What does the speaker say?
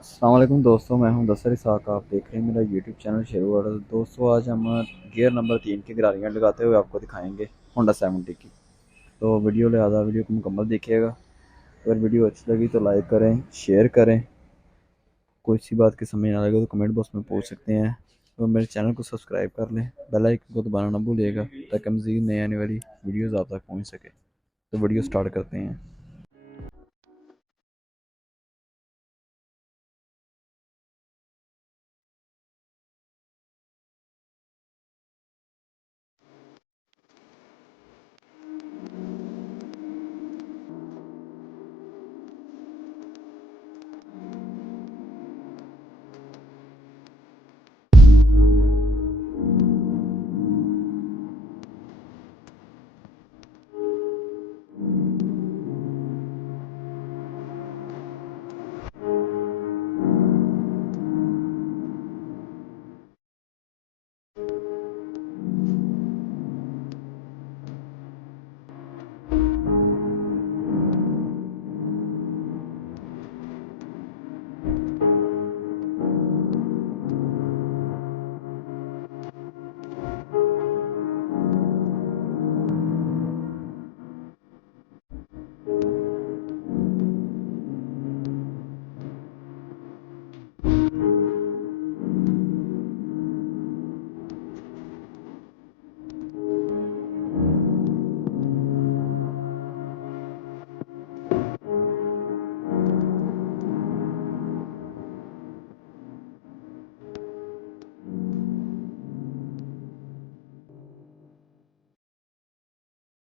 अस्सलाम वालेकुम दोस्तों, मैं हूं दसर इसाक। आप देख रहे हैं मेरा यूट्यूब चैनल शेरू वाला। दोस्तों, आज हम गियर नंबर 3 की गरारियाँ लगाते हुए आपको दिखाएंगे होंडा 70 की। तो वीडियो को मुकम्मल देखिएगा। अगर वीडियो अच्छी लगी तो लाइक करें, शेयर करें। कोई सी बात की समझ ना लगे तो कमेंट बॉक्स में पूछ सकते हैं। तो मेरे चैनल को सब्सक्राइब कर लें, बेल आइकन को दबाना ना भूलिएगा ताकि मज़ीद नई आने वाली वीडियोज़ आप तक पहुँच सके। तो वीडियो स्टार्ट करते हैं।